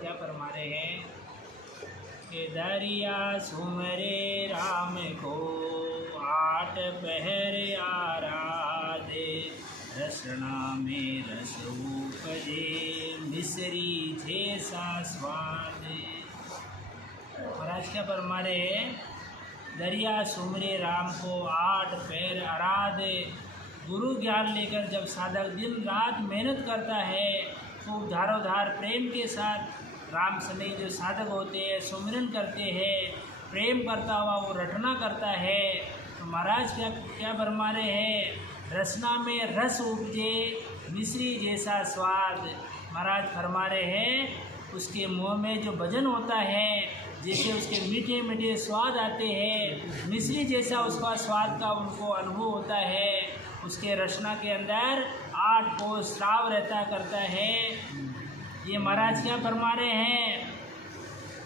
क्या फरमा रहे हैं कि दरिया सुमरे राम को 8 पहर आराधे, रसना में रस उपजे मिसरी जैसा स्वाद। महाराज क्या फरमा रहे हैं, दरिया सुमरे राम को 8 पैर आराधे। गुरु ज्ञान लेकर जब साधक दिन रात मेहनत करता है, खूब धारोधार प्रेम के साथ राम समेत जो साधक होते हैं सुमिरन करते हैं, प्रेम करता हुआ वो रटना करता है, तो महाराज क्या फरमा रहे हैं, रसना में रस उपजे मिश्री जैसा स्वाद। महाराज फरमा रहे हैं उसके मुँह में जो भजन होता है, जैसे उसके मीठे मीठे स्वाद आते हैं, मिश्री जैसा उसका स्वाद का उनको अनुभव होता है। उसके रचना के अंदर 8 कोस श्राव रहता करता है। ये महाराज क्या फरमा रहे हैं,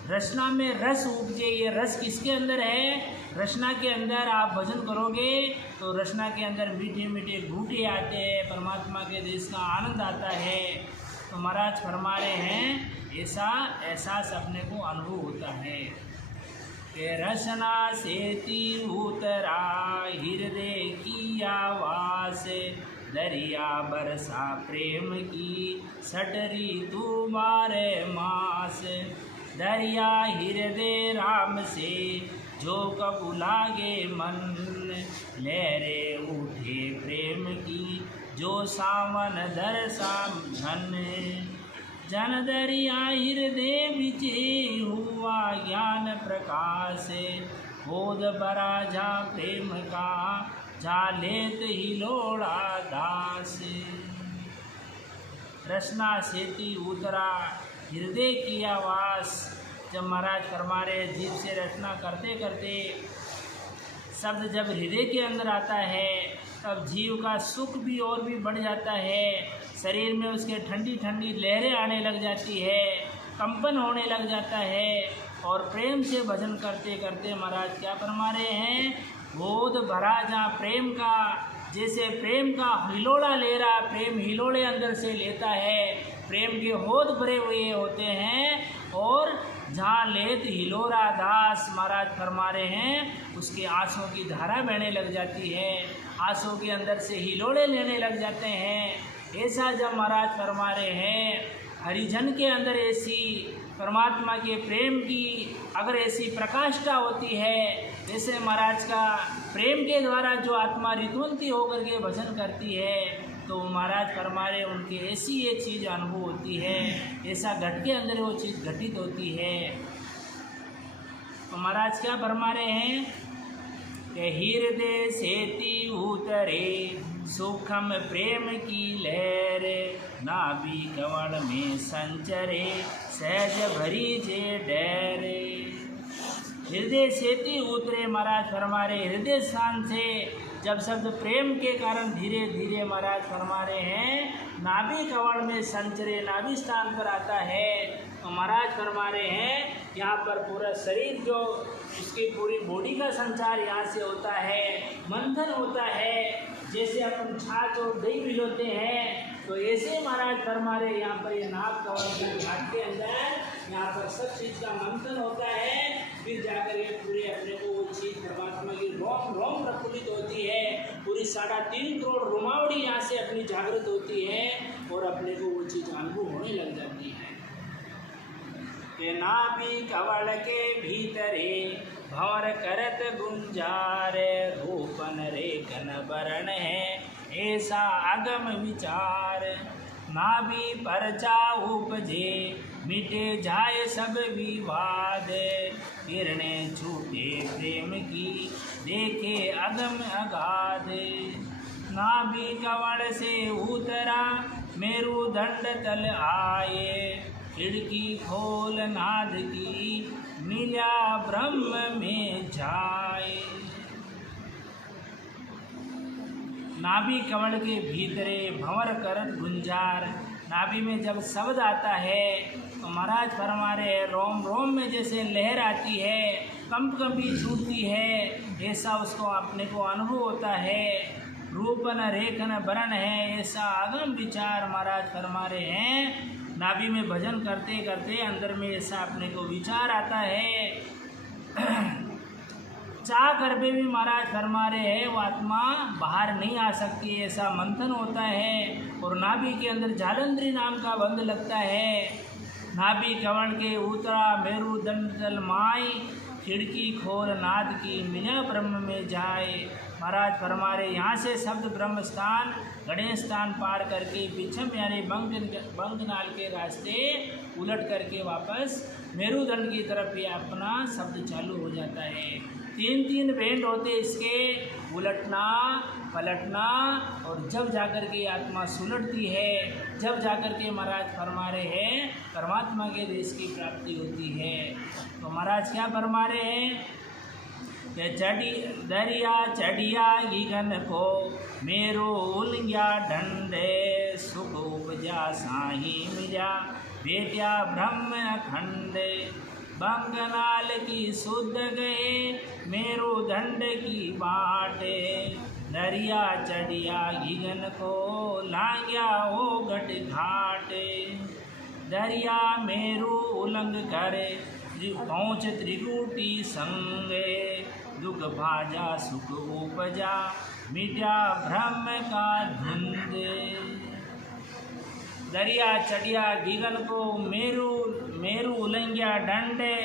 रचना में रस उपजे। ये रस किसके अंदर है, रचना के अंदर आप भजन करोगे तो रचना के अंदर मीठे मीठे घूंटे आते हैं, परमात्मा के देश का आनंद आता है। तो महाराज फरमा रहे हैं ऐसा एहसास अपने को अनुभव होता है कि रचना सेती उतरा हृदय की आवास, दरिया बरसा प्रेम की सटरी तुम्हारे मास। दरिया हृदय राम से जो कबू लागे मन, लहरे उठे प्रेम की जो सावन दर सामझन। जन दरिया हृदय विजय हुआ ज्ञान प्रकाश, बोध बरा जा प्रेम का जा लेत ही लोड़ा दास। रचना सेती उतरा हृदय की आवास। जब महाराज फरमा रहे जीव से रचना करते करते शब्द जब हृदय के अंदर आता है, तब जीव का सुख भी और भी बढ़ जाता है। शरीर में उसके ठंडी ठंडी लहरें आने लग जाती है, कंपन होने लग जाता है। और प्रेम से भजन करते करते महाराज क्या फरमा रहे हैं, बोध भरा जा प्रेम का, जैसे प्रेम का हिलोड़ा ले रहा, प्रेम हिलोड़े अंदर से लेता है, प्रेम के होद भरे हुए होते हैं। और जहाँ लेत हिलोरा दास, महाराज फरमा रहे हैं उसके आंसुओं की धारा बहने लग जाती है, आंसुओं के अंदर से हिलोड़े लेने लग जाते हैं। ऐसा जब महाराज फरमा रहे हैं, हरिजन के अंदर ऐसी परमात्मा के प्रेम की अगर ऐसी प्रकाष्ठा होती है, जैसे महाराज का प्रेम के द्वारा जो आत्मा ऋतुवंती होकर के भजन करती है, तो महाराज फरमा रहे उनकी ऐसी ये चीज़ अनुभव होती है, ऐसा घट के अंदर वो चीज़ घटित होती है। तो महाराज क्या फरमा रहे हैं कि हृदय सेती उतरे सुखम प्रेम की लहर, नाभि कवण में संचरे सहज भरी जे डैर। हृदय सेती उतरे, महाराज फरमा रहे हृदय स्थान से जब शब्द प्रेम के कारण धीरे धीरे महाराज फरमा रहे हैं नाभि कवण में संचरे, नाभि स्थान पर आता है। तो महाराज फरमा रहे हैं यहाँ पर पूरा शरीर जो उसकी पूरी बॉडी का संचार यहाँ से होता है, मंथन होता है। जैसे अपन छाछ और दही भिगोते हैं, तो ऐसे महाराज फरमा रहे यहाँ पर ये नाभ कवण के घाट के अंदर यहाँ पर सब चीज़ का मंथन होता है। फिर जाकर ये पूरे अपने को वो चीज़ परमात्मा की रोम रोम प्रफुल्लित होती है, पूरी 3.5 करोड़ रोमावड़ी यहाँ से अपनी जागृत होती है और अपने को वो चीज़ अनुभव होने लग जाती है। के नाभि कवल के भीतरे भंवर करत गुंजार, रूपन रेखन वरण है ऐसा अगम विचार। नाभि पर जा उपजे मिटे जाए सब विवाद, किरणे छूटे प्रेम की देखे अगम अगाध। नाभि कवण से उतरा मेरुदंड तल आए, खिड़की खोल नाद की मिला ब्रह्म में जाए। नाभि कमल के भीतरे भंवर करत गुंजार, नाभि में जब शब्द आता है तो महाराज फरमा रहे रोम रोम में जैसे लहर आती है, कंप कंपी छूटती है, ऐसा उसको अपने को अनुभव होता है। रूपन रेखन वरण है ऐसा अगम विचार, महाराज फरमा रहे हैं नाभि में भजन करते करते अंदर में ऐसा अपने को विचार आता है, चाह कर भी महाराज फरमा रहे हैं वो आत्मा बाहर नहीं आ सकती, ऐसा मंथन होता है और नाभि के अंदर जालंधरी नाम का बंध लगता है। नाभि कवण के उतरा मेरु दंड तल माई, खिड़की खोल नाद की मिला ब्रह्म में जाए। महाराज फरमा रहे यहाँ से शब्द ब्रह्म स्थान गणेश स्थान पार करके पिछम यानी बंगनाल के रास्ते उलट करके वापस मेरुदंड की तरफ ये अपना शब्द चालू हो जाता है। तीन तीन बैंड होते इसके, उलटना पलटना, और जब जाकर के आत्मा सुलटती है, जब जाकर के महाराज फरमा रहे हैं परमात्मा के देश की प्राप्ति होती है। तो महाराज क्या फरमा रहे हैं कि दरिया चढ़िया गगन को मेरो उलंघ्या ढंडे, सुख उपजा साही मिला बेटिया ब्रह्म खंडे। बंगनाल की शुद्ध गए मेरो दंड की बाटे, दरिया चढ़िया गगन को लांग्या ओ घट घाटे। दरिया मेरू उलंग करे पहुँच त्रिकुटी संगे, दुख भाजा सुख उपजा मिटा ब्रह्म का धुंधे। दरिया चढ़िया गगन को मेरू उलंघ्या डंडे।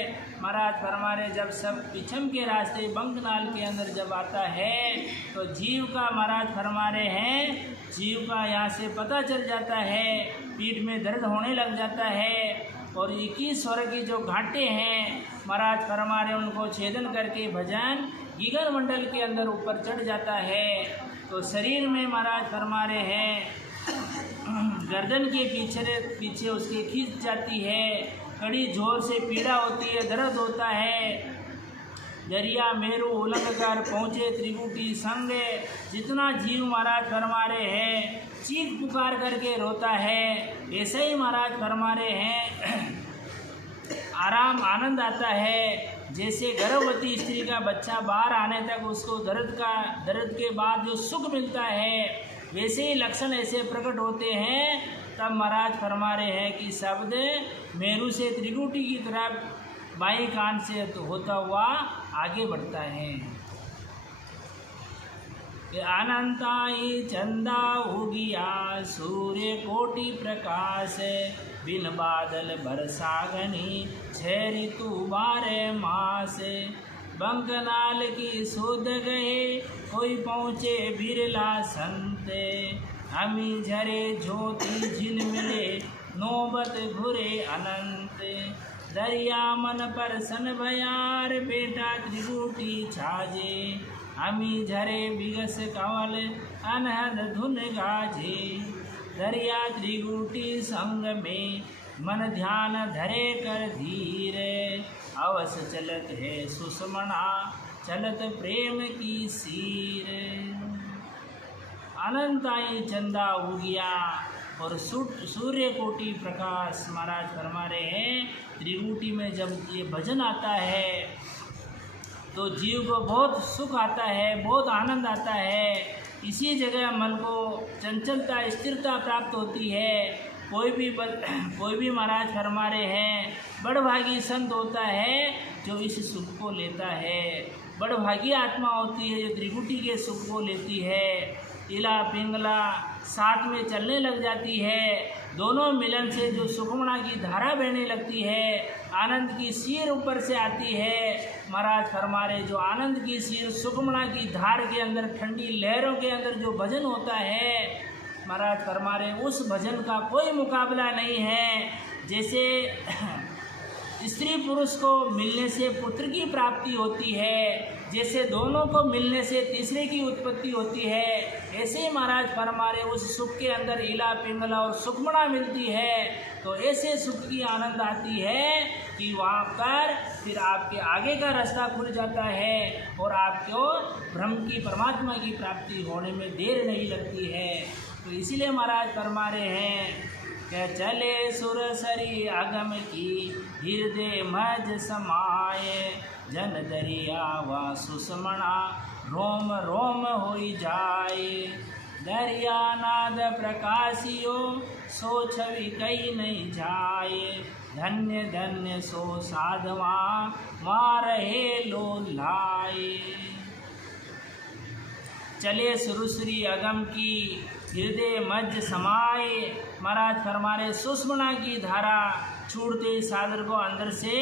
महाराज फरमा रहे जब सब पिछम के रास्ते बंगनाल के अंदर जब आता है तो जीव का महाराज फरमा रहे हैं जीव का यहाँ से पता चल जाता है, पीठ में दर्द होने लग जाता है और 21 स्वर की जो घाटे हैं महाराज फरमा रहे उनको छेदन करके भजन गगन मंडल के अंदर ऊपर चढ़ जाता है। तो शरीर में महाराज फरमा रहे हैं गर्दन के पीछे उसके खींच जाती है, कड़ी जोर से पीड़ा होती है, दर्द होता है। दरिया मेरू उलंघ कर पहुँचे त्रिकुटी संगे, जितना जीव महाराज फरमा रहे हैं चीख पुकार करके रोता है, ऐसे ही महाराज फरमा रहे हैं आराम आनंद आता है। जैसे गर्भवती स्त्री का बच्चा बाहर आने तक उसको दर्द के बाद जो सुख मिलता है, वैसे ही लक्षण ऐसे प्रकट होते हैं। तब महाराज फरमा रहे हैं कि शब्द मेरू से त्रिकुटी की तरफ बाईं कान से होता हुआ आगे बढ़ता है। अनंताई चंदा उगिया सूर्य कोटि प्रकाश, बिन बादल बरसागनी छह ऋतु 12 मास। बंगनाल की सुध गए कोई पहुँचे बिरला संत, हमी झरे ज्योति झिल मिले नौबत घुरे अनंत। दरिया मन पर सन भयार बेटा त्रिकुटी छाजे, हमी झरे बिगस कंवल अनहद धुन गाजे। दरिया त्रिकुटी संग में मन ध्यान धरे कर धीरे, अवश्य चलत है सुषमणा चलत प्रेम की सीर। अनंताई चंदा उगिया और सूर्य कोटि प्रकाश। महाराज फरमा रहे हैं त्रिकुटी में जब ये भजन आता है तो जीव को बहुत सुख आता है, बहुत आनंद आता है। इसी जगह मन को चंचलता स्थिरता प्राप्त होती है। कोई भी महाराज फरमा रहे हैं बड़भागी संत होता है जो इस सुख को लेता है, बड़भागी आत्मा होती है जो त्रिकुटी के सुख को लेती है। इला पिंगला साथ में चलने लग जाती है, दोनों मिलन से जो सुखमणा की धारा बहने लगती है, आनंद की सीर ऊपर से आती है। महाराज फरमा रहे जो आनंद की सीर सुखमणा की धार के अंदर ठंडी लहरों के अंदर जो भजन होता है, महाराज फरमा रहे उस भजन का कोई मुकाबला नहीं है। जैसे स्त्री पुरुष को मिलने से पुत्र की प्राप्ति होती है, जैसे दोनों को मिलने से तीसरे की उत्पत्ति होती है, ऐसे ही महाराज फरमा रहे उस सुख के अंदर इला पिंगला और सुखमणा मिलती है। तो ऐसे सुख की आनंद आती है कि वहाँ पर फिर आपके आगे का रास्ता खुल जाता है और आपको ब्रह्म की परमात्मा की प्राप्ति होने में देर नहीं लगती है। तो इसीलिए महाराज फरमा रहे हैं कि चले सुरसरी अगम की हृदय मज समाये, जन दरिया व सुषमणा रोम रोम होई जाए। दरिया नाद प्रकाशियो सो छवि कई नहीं जाए। धन्य धन्य सो साधवा मार रहे लो लाए। चले सुरसुरी अगम की हृदय मध्य समाए। महाराज फरमा रहे सुषुम्ना की धारा छूटते ही साधक को अंदर से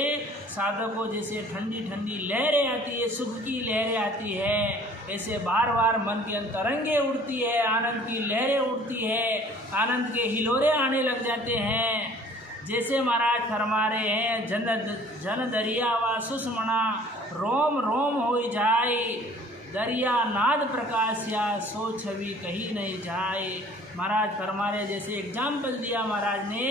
साधक को जैसे ठंडी ठंडी लहरें आती है, सुख की लहरें आती है, ऐसे बार बार मन के अंतरंगे उड़ती है, आनंद की लहरें उड़ती है, आनंद के हिलोरे आने लग जाते हैं। जैसे महाराज फरमा रहे हैं जन दरिया व सुषुम्ना रोम रोम हो जाए। दरिया नाद प्रकाशिया सो छवि कहीं नहीं जाए। महाराज फरमा रहे जैसे एग्जाम्पल दिया महाराज ने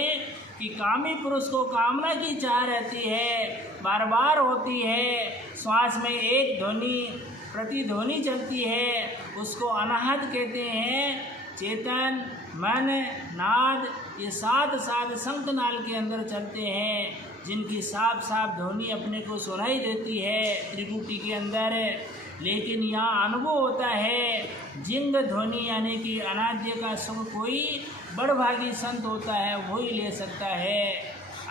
कि कामी पुरुष को कामना की चाह रहती है, बार बार होती है, श्वास में एक ध्वनि प्रतिध्वनि चलती है, उसको अनाहत कहते हैं। चेतन मन नाद ये सात सात शंखनाल के अंदर चलते हैं, जिनकी साफ साफ ध्वनि अपने को सुनाई देती है त्रिकुटी के अंदर। लेकिन यहाँ अनुभव होता है जिंग ध्वनि यानी कि अनाद्य का सुख कोई बड़भागी संत होता है वही ले सकता है।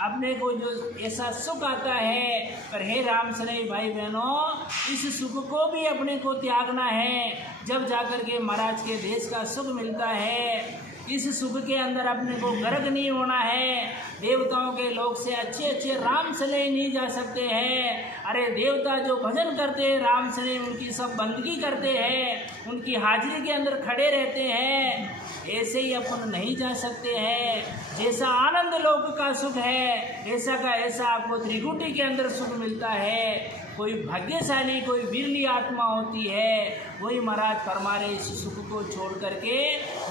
अपने को जो ऐसा सुख आता है, पर हे राम सने भाई बहनों, इस सुख को भी अपने को त्यागना है। जब जाकर के महाराज के देश का सुख मिलता है, इस सुख के अंदर अपने को गर्क नहीं होना है। देवताओं के लोग से अच्छे अच्छे राम सने नहीं जा सकते हैं। अरे देवता जो भजन करते हैं राम सने, उनकी सब बंदगी करते हैं, उनकी हाजिरी के अंदर खड़े रहते हैं, ऐसे ही अपन नहीं जा सकते हैं। जैसा आनंद लोक का सुख है ऐसा का ऐसा आपको त्रिकुटी के अंदर सुख मिलता है। कोई भाग्यशाली कोई बिरली आत्मा होती है, वही महाराज फरमा रहे इस सुख को छोड़ करके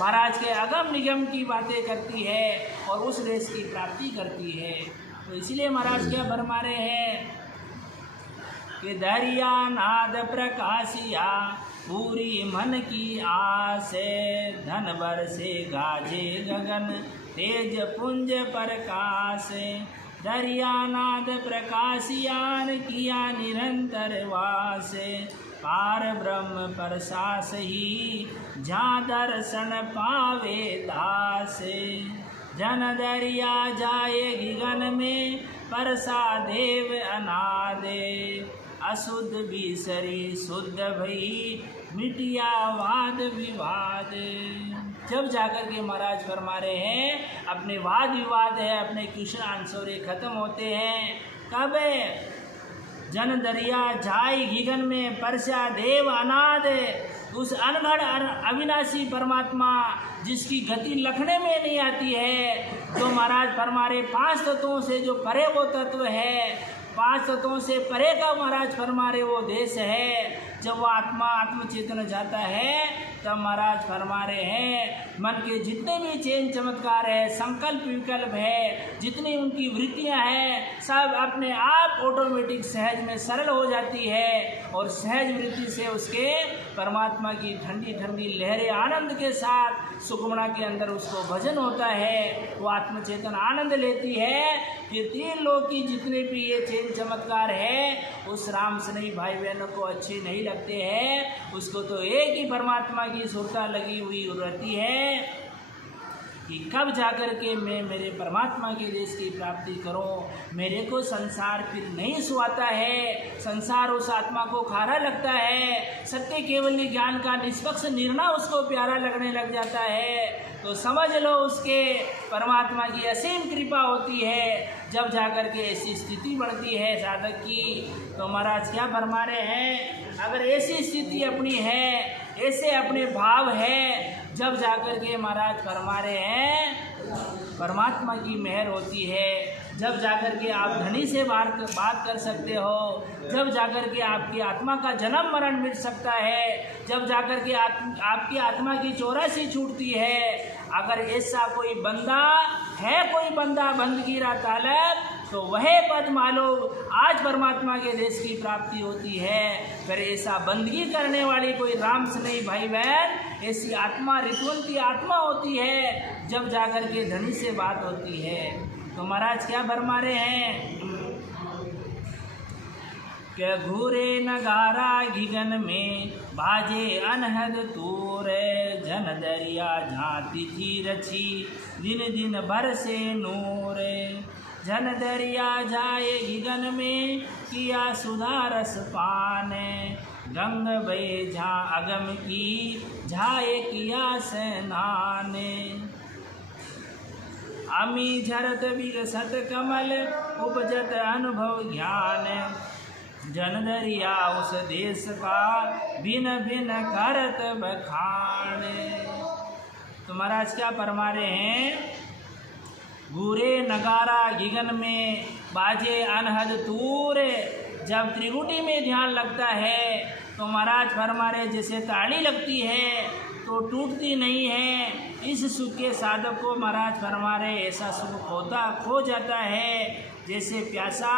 महाराज के अगम निगम की बातें करती है और उस देश की प्राप्ति करती है। तो इसलिए महाराज क्या फरमा रहे हैं कि दरिया नाद प्रकाशिया पूरी मन की आस, धन बरसे गाजे गगन तेज पुंज प्रकाश। दरिया नाद प्रकाशियान किया निरंतर वास, पार ब्रह्म प्रसास ही जहाँ दर्शन पावे दास। जन दरिया जाए गगन में परसा देव अनादे, अशुद्ध बिसरी शुद्ध भई मिटिया वाद विवाद। जब जाकर के महाराज फरमा रहे हैं अपने वाद विवाद है, अपने कृष्ण आंसोरे खत्म होते हैं। कब? जन दरिया जाय गगन में परसा देव अनाद, उस अनघड़ अविनाशी परमात्मा जिसकी गति लखने में नहीं आती है, जो महाराज फरमा रहे पांच तत्वों से जो परे वो तत्व है, पांच तत्वों से परे का महाराज फरमा रहे वो देश है। जब वो आत्मा आत्मचेतन जाता है तब महाराज फरमा रहे हैं मन के जितने भी चेन चमत्कार है, संकल्प विकल्प है, जितनी उनकी वृत्तियां हैं, सब अपने आप ऑटोमेटिक सहज में सरल हो जाती है और सहज वृत्ति से उसके परमात्मा की ठंडी ठंडी लहरें आनंद के साथ सुकुमणा के अंदर उसको भजन होता है। वो आत्मचेतन आनंद लेती है। फिर तीन लोग की जितने भी ये चेन चमत्कार है उस राम स्नेही भाई बहनों को अच्छे नहीं लगते हैं। उसको तो एक ही परमात्मा की सुरता लगी हुई रहती है कि कब जाकर के मैं मेरे परमात्मा के देश की प्राप्ति करूं। मेरे को संसार फिर नहीं सुहाता है, संसार उस आत्मा को खारा लगता है, सत्य केवल ज्ञान का निष्पक्ष निर्णय उसको प्यारा लगने लग जाता है। तो समझ लो उसके परमात्मा की असीम कृपा होती है। जब जाकर के ऐसी स्थिति बढ़ती है साधक की, तो महाराज क्या फरमा रहे हैं, अगर ऐसी स्थिति अपनी है, ऐसे अपने भाव है, जब जाकर के महाराज फरमा रहे हैं परमात्मा की मेहर होती है। जब जाकर के आप धनी से बात कर सकते हो, जब जाकर के आपकी आत्मा का जन्म मरण मिट सकता है, जब जाकर के आपकी आत्मा की 84 छूटती है। अगर ऐसा कोई बंदा है, कोई बंदा बंदगीरा तालब, तो वह पद मालूम आज परमात्मा के देश की प्राप्ति होती है। फिर ऐसा बंदगी करने वाली कोई राम स्नेही भाई बहन, ऐसी आत्मा ऋतुवंती आत्मा होती है, जब जाकर के धनी से बात होती है। तो महाराज क्या फरमा रहे हैं कि घूरे नगारा गगन में बाजे अनहद तूर, जन दरिया जहाँ तिथि रची दिन दिन बरसे नूर। जन दरिया जाए गगन में किया सुधा रस पान। गंग बहे जहाँ अगम की जाए किया स्नान। अमी झरत विकसत कमल उपजत अनुभव ज्ञान। जन दरिया उस देश का भिन भिन करत बखान। तो महाराज क्या फरमा रहे हैं? गूरे नगारा गगन में बाजे अनहद तूर। जब त्रिकुटी में ध्यान लगता है तो महाराज फरमा रहे जैसे ताली लगती है तो टूटती नहीं है। इस सुख के साधक को महाराज फरमा रहे ऐसा सुख खो जाता है जैसे प्यासा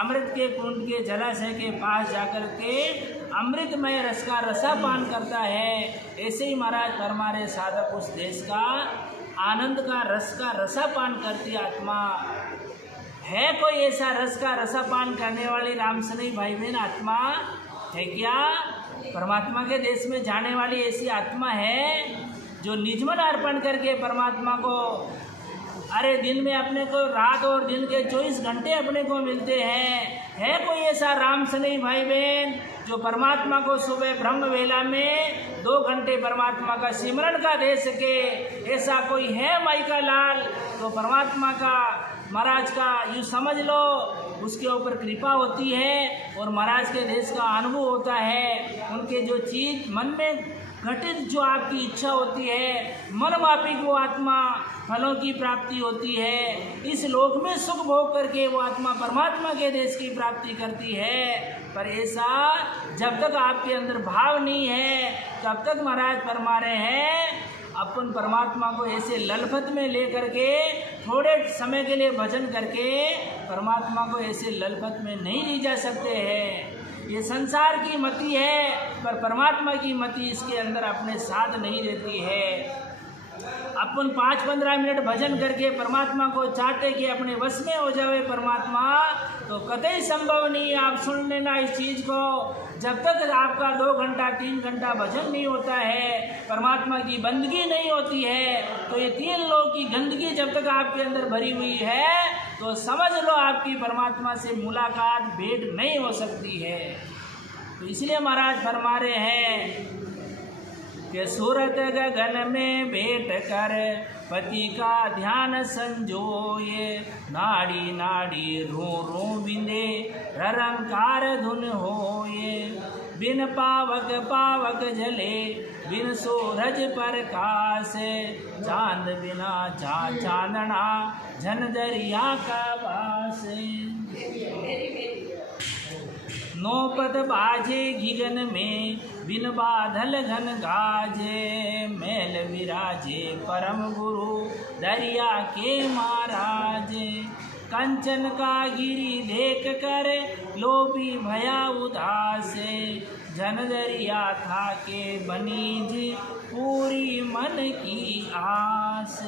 अमृत के कुंड के जलाशय के पास जाकर के अमृतमय रस का रसापान करता है। ऐसे ही महाराज फरमा रहे साधक उस देश का आनंद का रसापान करती आत्मा है। कोई ऐसा रस का रसापान करने वाली रामसनई भाई बहन आत्मा है क्या? परमात्मा के देश में जाने वाली ऐसी आत्मा है जो निजमन अर्पण करके परमात्मा को, अरे दिन में अपने को रात और दिन के 24 घंटे अपने को मिलते हैं। है कोई ऐसा रामसनई भाई बहन जो परमात्मा को सुबह ब्रह्म वेला में 2 घंटे परमात्मा का सिमरन का दे सके? ऐसा कोई है माई का लाल तो परमात्मा का महाराज का यूँ समझ लो उसके ऊपर कृपा होती है और महाराज के देश का अनुभव होता है। उनके जो चीज मन में घटित जो आपकी इच्छा होती है मन मापी को आत्मा फलों की प्राप्ति होती है। इस लोक में सुख भोग करके वो आत्मा परमात्मा के देश की प्राप्ति करती है। पर ऐसा जब तक आपके अंदर भाव नहीं है तब तक महाराज फरमा रहे हैं अपन परमात्मा को ऐसे ललफत में ले करके थोड़े समय के लिए भजन करके परमात्मा को ऐसे ललफत में नहीं ले जा सकते हैं। ये संसार की मति है पर परमात्मा की मति इसके अंदर अपने साथ नहीं रहती है। अपन 5-15 मिनट भजन करके परमात्मा को चाहते कि अपने वश में हो जावे परमात्मा, तो कतई संभव नहीं। आप सुन लेना इस चीज़ को, जब तक आपका 2 घंटा 3 घंटा भजन नहीं होता है, परमात्मा की बंदगी नहीं होती है, तो ये 3 लोग की गंदगी जब तक आपके अंदर भरी हुई है तो समझ लो आपकी परमात्मा से मुलाकात भेंट नहीं हो सकती है। तो इसलिए महाराज फरमा रहे हैं कि सूरत गगन में बैठ कर पति का ध्यान संजोए, नाड़ी नाड़ी रो रो बिंदे ररंकार धुन होए। बिन पावक पावक जले बिन सूरज प्रकाश, चांद बिना चांदना झन दरिया का वास। नौपत बाजे गगन में बिन बादल घन गाजे, मैल विराजे परम गुरु दरिया के महाराज। कंचन का गिरी देख कर लोभी भया उदास, जन दरिया था के बनीज पूरी मन की आस।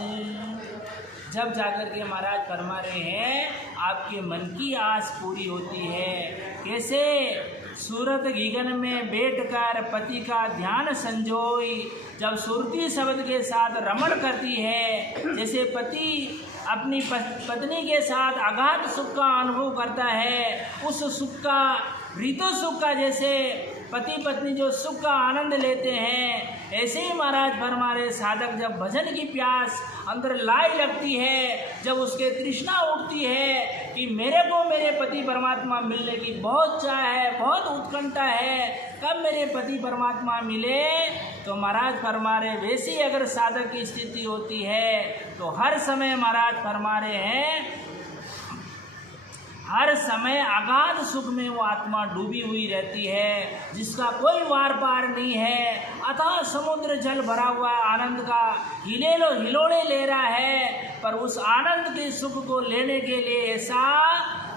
जब जाकर के महाराज फरमा रहे हैं आपके मन की आस पूरी होती है। कैसे? सूरत गगन में बैठकर पति का ध्यान संजोई, जब सुरती शब्द के साथ रमण करती है, जैसे पति अपनी पत्नी के साथ अगाध सुख का अनुभव करता है, उस सुख का ऋतु सुख का जैसे पति पत्नी जो सुख का आनंद लेते हैं, ऐसे ही महाराज फरमा रहे साधक जब भजन की प्यास अंदर लाई लगती है, जब उसके तृष्णा उठती है कि मेरे को मेरे पति परमात्मा मिलने की बहुत चाह है, बहुत उत्कंठा है, कब मेरे पति परमात्मा मिले, तो महाराज फरमा रहे वैसी अगर साधक की स्थिति होती है तो हर समय महाराज फरमा रहे हैं हर समय अगाध सुख में वो आत्मा डूबी हुई रहती है, जिसका कोई वार पार नहीं है। अतः समुद्र जल भरा हुआ आनंद का हिलोड़े ले रहा है, पर उस आनंद के सुख को लेने के लिए ऐसा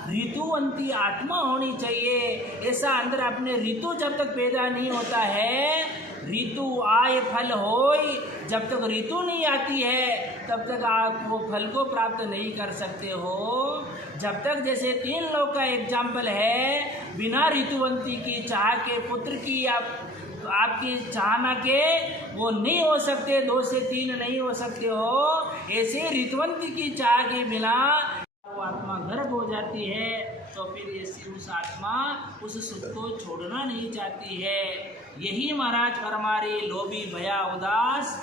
ऋतुवंती आत्मा होनी चाहिए। ऐसा अंदर अपने ऋतु जब तक पैदा नहीं होता है, ऋतु आए फल होय, जब तक ऋतु नहीं आती है तब तक आप वो फल को प्राप्त नहीं कर सकते हो। जब तक जैसे 3 लोग का एग्जाम्पल है, बिना ऋतुवंती की चाह के पुत्र की या तो आपकी चाहना के वो नहीं हो सकते, 2 से 3 नहीं हो सकते हो। ऐसे ऋतवंत की चाह के बिना वो आत्मा गर्भ हो जाती है, तो फिर ऐसी उस आत्मा उस सुख को छोड़ना नहीं चाहती है। यही महाराज फरमा रहे, लोभी भया उदास।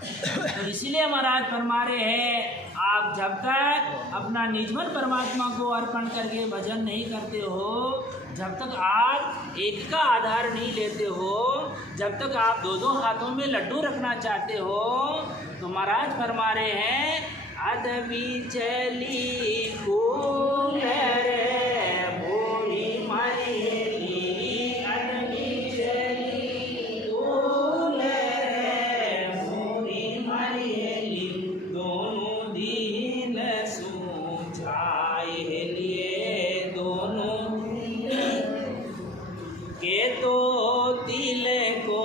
तो इसलिए महाराज फरमा रहे हैं, आप जब तक अपना निजमन परमात्मा को अर्पण करके भजन नहीं करते हो, जब तक आप एक का आधार नहीं लेते हो, जब तक आप 2-2 हाथों में लड्डू रखना चाहते हो, तो महाराज फरमा रहे हैं, अदबी चली फूल रे भोली मारी, अदबी चली फूल रे भोली मारी, दोनों दिन सूझाए लिए, दोनों के तो दिल को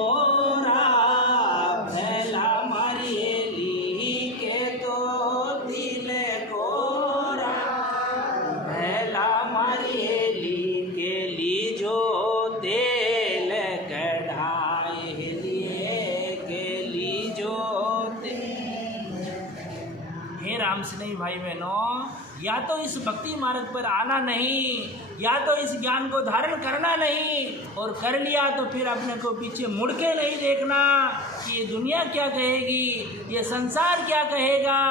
नहीं भाई बहनों, या तो इस भक्ति मार्ग पर आना नहीं, या तो इस ज्ञान को धारण करना नहीं, और कर लिया तो फिर अपने को पीछे मुड़ के नहीं देखना कि ये दुनिया क्या कहेगी, ये संसार क्या कहेगा।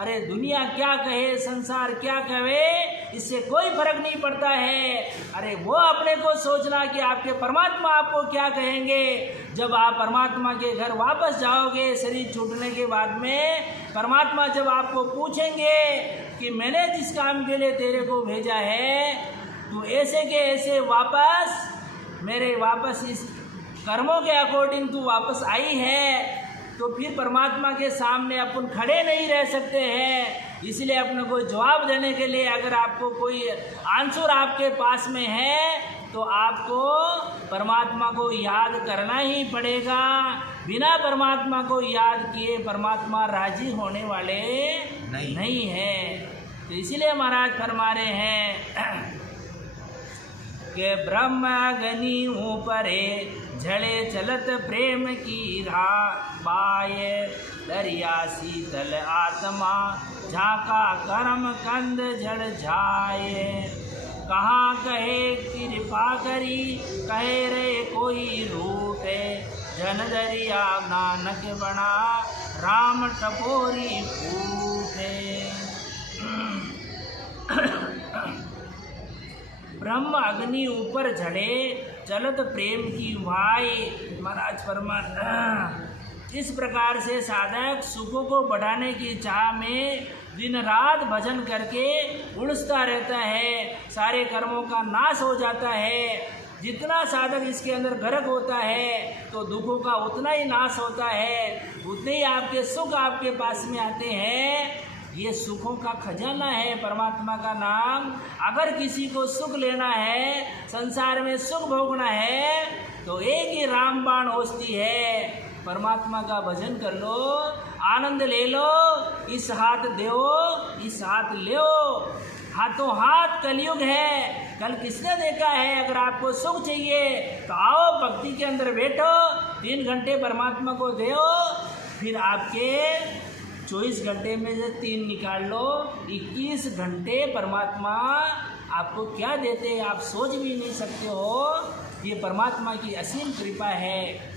अरे दुनिया क्या कहे, संसार क्या कहे, इससे कोई फर्क नहीं पड़ता है। अरे वो अपने को सोचना कि आपके परमात्मा आपको क्या कहेंगे। जब आप परमात्मा के घर वापस जाओगे शरीर छूटने के बाद में, परमात्मा जब आपको पूछेंगे कि मैंने जिस काम के लिए तेरे को भेजा है, तू ऐसे के ऐसे वापस इस कर्मों के अकॉर्डिंग तू वापस आई है, तो फिर परमात्मा के सामने अपन खड़े नहीं रह सकते हैं। इसलिए अपने को जवाब देने के लिए अगर आपको कोई आंसर आपके पास में है, तो आपको परमात्मा को याद करना ही पड़ेगा। बिना परमात्मा को याद किए परमात्मा राजी होने वाले नहीं है। तो इसलिए महाराज फरमा रहे हैं कि ब्रह्म अग्नि ऊपरे झड़े चलत प्रेम की राह पाए, दरिया शीतल आत्मा झाका कर्म कंद झड़ जाए। कहाँ कहे कृपा करी, कहे रे कोई रूठे, जन दरिया नानक बना राम टपोरी फूटे। ब्रह्म अग्नि ऊपर झड़े चलत प्रेम की वाई। महाराज फरमान इस प्रकार से साधक सुखों को बढ़ाने की चाह में दिन रात भजन करके उड़ता रहता है, सारे कर्मों का नाश हो जाता है। जितना साधक इसके अंदर गर्क होता है तो दुखों का उतना ही नाश होता है, उतने ही आपके सुख आपके पास में आते हैं। ये सुखों का खजाना है परमात्मा का नाम। अगर किसी को सुख लेना है, संसार में सुख भोगना है, तो एक ही रामबाण औषधि है, परमात्मा का भजन कर लो, आनंद ले लो। इस हाथ दो, इस हाथ लो, हाथों हाथ कलयुग है। कल किसने देखा है? अगर आपको सुख चाहिए तो आओ भक्ति के अंदर बैठो, 3 घंटे परमात्मा को दो, फिर आपके 24 घंटे में से 3 निकाल लो, 21 घंटे परमात्मा आपको क्या देते हैं आप सोच भी नहीं सकते हो। ये परमात्मा की असीम कृपा है,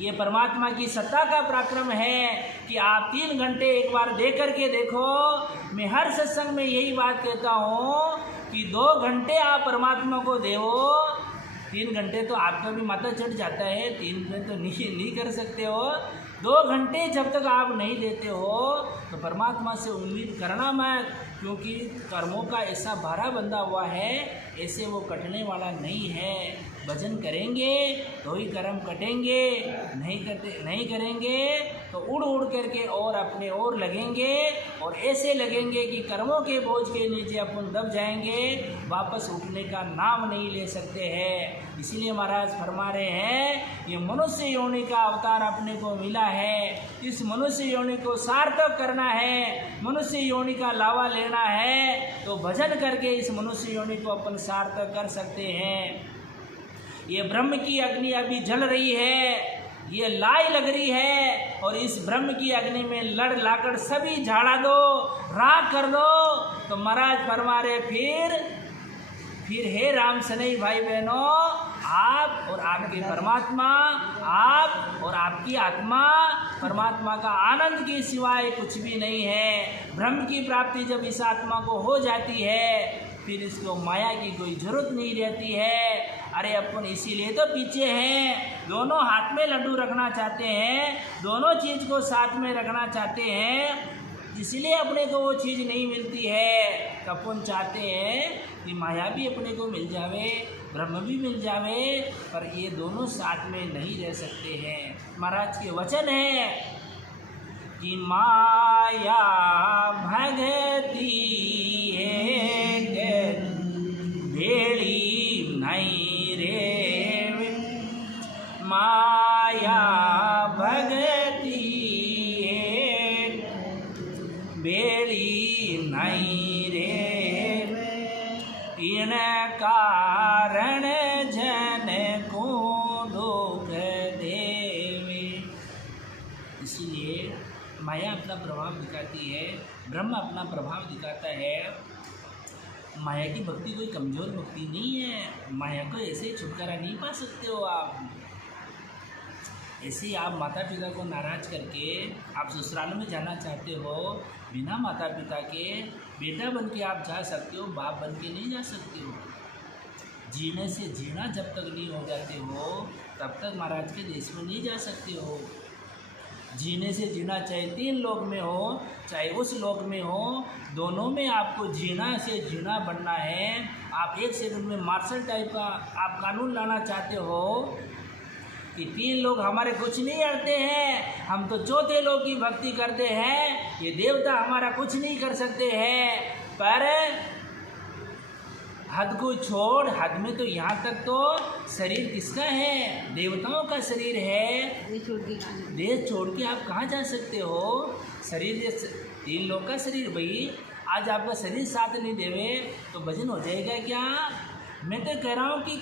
ये परमात्मा की सत्ता का पराक्रम है कि आप 3 घंटे एक बार दे करके देखो। मैं हर सत्संग में यही बात कहता हूँ कि 2 घंटे आप परमात्मा को दो। 3 घंटे तो आपका भी माथा चढ़ जाता है, 3 घंटे तो नहीं कर सकते हो। 2 घंटे जब तक आप नहीं देते हो तो परमात्मा से उम्मीद करना मत, क्योंकि कर्मों का ऐसा भारा बंधा हुआ है, ऐसे वो कटने वाला नहीं है। भजन करेंगे तो ही कर्म कटेंगे, नहीं करेंगे तो उड़ उड़ करके और अपने ओर लगेंगे, और ऐसे लगेंगे कि कर्मों के बोझ के नीचे अपन दब जाएंगे, वापस उठने का नाम नहीं ले सकते हैं। इसीलिए महाराज फरमा रहे हैं ये मनुष्य योनि का अवतार अपने को मिला है, इस मनुष्य योनि को सार्थक करना है, मनुष्य योनि का लावा लेना है, तो भजन करके इस मनुष्य योनि को अपन सार्थक कर सकते हैं। ये ब्रह्म की अग्नि अभी जल रही है, ये लाई लग रही है, और इस ब्रह्म की अग्नि में लड़ लाकर सभी झाड़ा दो, राख कर दो। तो महाराज फरमा रहे फिर हे राम सनई भाई बहनों, आप और आपके परमात्मा, आप और आपकी आत्मा, परमात्मा का आनंद के सिवाय कुछ भी नहीं है। ब्रह्म की प्राप्ति जब इस आत्मा को हो जाती है, फिर इसको माया की कोई ज़रूरत नहीं रहती है। अरे अपन इसीलिए तो पीछे हैं, दोनों हाथ में लड्डू रखना चाहते हैं, दोनों चीज़ को साथ में रखना चाहते हैं, इसलिए अपने को वो चीज़ नहीं मिलती है। अपन चाहते हैं कि माया भी अपने को मिल जावे, ब्रह्म भी मिल जावे, पर ये दोनों साथ में नहीं रह सकते हैं। महाराज के वचन है कि माया भगती है भेड़ी नहीं रे, माया भगती है बेड़ी नहीं रे, इन कारण जन को दुख देवे। इसीलिए माया अपना प्रभाव दिखाती है, ब्रह्म अपना प्रभाव दिखाता है। माया की भक्ति कोई कमज़ोर भक्ति नहीं है, माया को ऐसे छुटकारा नहीं पा सकते हो आप। ऐसे ही आप माता पिता को नाराज़ करके आप ससुराल में जाना चाहते हो, बिना माता पिता के बेटा बन के आप जा सकते हो, बाप बन के नहीं जा सकते हो। जीने से जीना जब तक नहीं हो जाते हो, तब तक महाराज के देश में नहीं जा सकते हो। जीने से जीना चाहे 3 लोक में हो, चाहे उस लोक में हो, दोनों में आपको जीना से जीना बनना है। आप एक सेकंड में मार्शल टाइप का आप कानून लाना चाहते हो कि 3 लोग हमारे कुछ नहीं करते हैं, हम तो चौथे लोग की भक्ति करते हैं, ये देवता हमारा कुछ नहीं कर सकते हैं। पर हद को छोड़, हद में तो यहाँ तक तो शरीर किसका है? देवताओं का शरीर है। देश छोड़ के आप कहाँ जा सकते हो? शरीर 3 लोग का शरीर, भाई आज आपका शरीर साथ नहीं देवे तो भजन हो जाएगा क्या? मैं तो कह रहा हूँ कि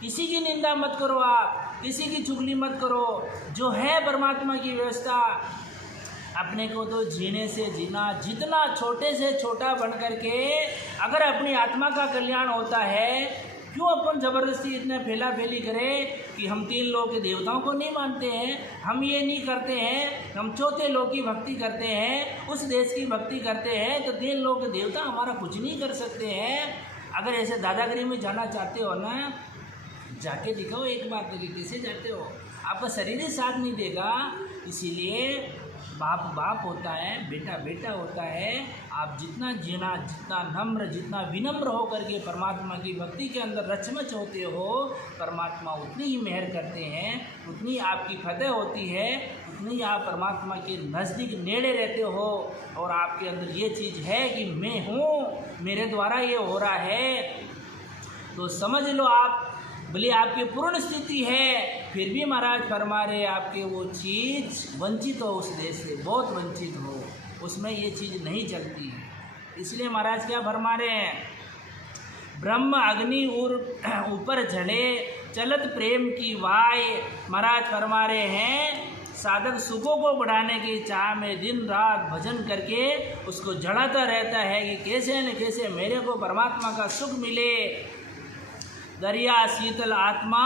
किसी की निंदा मत करो, आप किसी की चुगली मत करो। जो है परमात्मा की व्यवस्था, अपने को तो जीने से जीना, जितना छोटे से छोटा बन करके अगर अपनी आत्मा का कल्याण होता है, क्यों अपन ज़बरदस्ती इतना फैला फैली करें कि हम 3 लोग के देवताओं को नहीं मानते हैं, हम ये नहीं करते हैं, हम चौथे लोग की भक्ति करते हैं, उस देश की भक्ति करते हैं, तो 3 लोग के देवता हमारा कुछ नहीं कर सकते हैं। अगर ऐसे दादागिरी में जाना चाहते हो ना, जाके दिखाओ एक बार तो कि कैसे जाते हो। आपका शरीर ही साथ नहीं देगा। इसीलिए बाप बाप होता है, बेटा बेटा होता है। आप जितना जीना, जितना नम्र, जितना विनम्र हो करके परमात्मा की भक्ति के अंदर रचमच होते हो, परमात्मा उतनी ही मेहर करते हैं, उतनी आपकी फतेह होती है, उतनी आप परमात्मा के नज़दीक नेड़े रहते हो। और आपके अंदर ये चीज़ है कि मैं हूँ, मेरे द्वारा ये हो रहा है, तो समझ लो आप भले आपकी पूर्ण स्थिति है, फिर भी महाराज फरमा रहे आपके वो चीज़ वंचित हो, उस देश से बहुत वंचित हो, उसमें ये चीज़ नहीं चलती है। इसलिए महाराज क्या फरमा रहे हैं? ब्रह्म अग्नि ऊपर झड़े चलत प्रेम की वाय। महाराज फरमा रहे हैं साधक सुखों को बढ़ाने की चाह में दिन रात भजन करके उसको जड़ाता रहता है कि कैसे न कैसे मेरे को परमात्मा का सुख मिले। दरिया शीतल आत्मा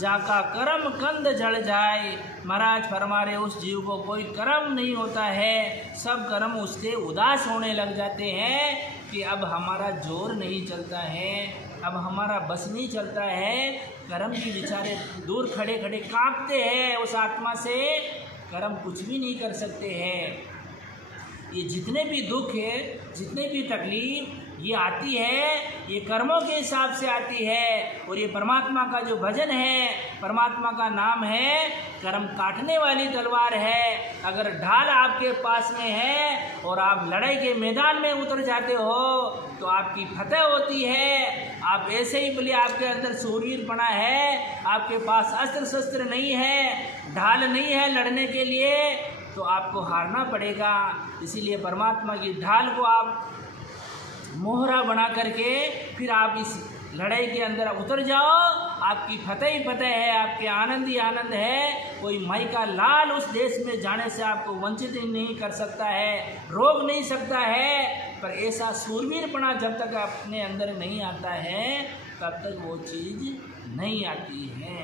जाका कर्म कंद जड़ जाए। महाराज फरमा रहे उस जीव को कोई कर्म नहीं होता है, सब कर्म उससे उदास होने लग जाते हैं कि अब हमारा जोर नहीं चलता है, अब हमारा बस नहीं चलता है। कर्म की बेचारे दूर खड़े खड़े कांपते हैं उस आत्मा से, कर्म कुछ भी नहीं कर सकते हैं। ये जितने भी दुख है, जितने भी तकलीफ ये आती है, ये कर्मों के हिसाब से आती है। और ये परमात्मा का जो भजन है, परमात्मा का नाम है, कर्म काटने वाली तलवार है। अगर ढाल आपके पास में है और आप लड़ाई के मैदान में उतर जाते हो तो आपकी फतेह होती है। आप ऐसे ही बोले आपके अंदर शूरवीरपना है, आपके पास अस्त्र शस्त्र नहीं है, ढाल नहीं है लड़ने के लिए, तो आपको हारना पड़ेगा। इसीलिए परमात्मा की ढाल को आप मोहरा बना करके फिर आप इस लड़ाई के अंदर उतर जाओ, आपकी फतेह ही फतेह है, आपके आनंद ही आनंद है। कोई माई का लाल उस देश में जाने से आपको वंचित ही नहीं कर सकता है, रोक नहीं सकता है। पर ऐसा सूरवीरपना जब तक अपने अंदर नहीं आता है तब तक वो चीज़ नहीं आती है।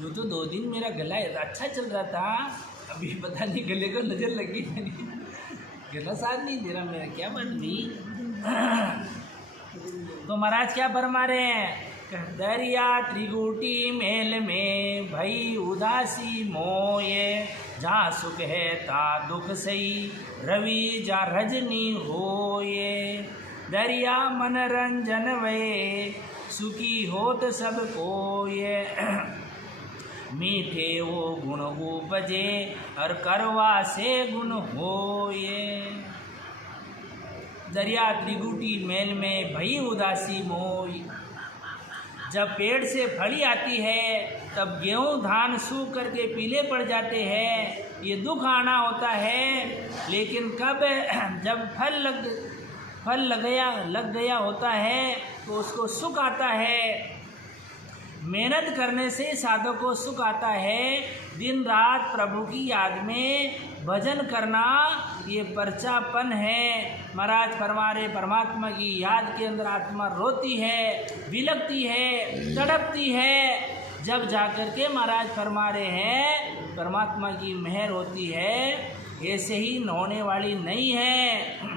यूँ तो 2 दिन मेरा गला अच्छा चल रहा था, अभी पता नहीं गले को नज़र लगी नहीं, गला साथ नहीं दे रहा मेरा, क्या बात भी। तो महाराज क्या फरमा रहे हैं, दरिया त्रिगुटी मेल में भई उदासी मोये, जहाँ सुख है ता दुख सही, रवि जा रजनी होये। दरिया मनरंजन वे सुखी होत सब कोये, मीठे वो गुण उपजे और करवा से गुण होये। दरिया त्रिगुटी मेल में भई उदासी मोई, जब पेड़ से फली आती है तब गेहूँ धान सूख करके पीले पड़ जाते हैं, ये दुख आना होता है। लेकिन कब जब फल लग गया होता है तो उसको सुख आता है। मेहनत करने से साधक को सुख आता है। दिन रात प्रभु की याद में भजन करना ये परचापन है। महाराज फरमा रहे, परमात्मा की याद के अंदर आत्मा रोती है, विलकती है, तड़पती है। जब जाकर के महाराज फरमा रहे हैं परमात्मा की मेहर होती है, ऐसे ही होने वाली नहीं है।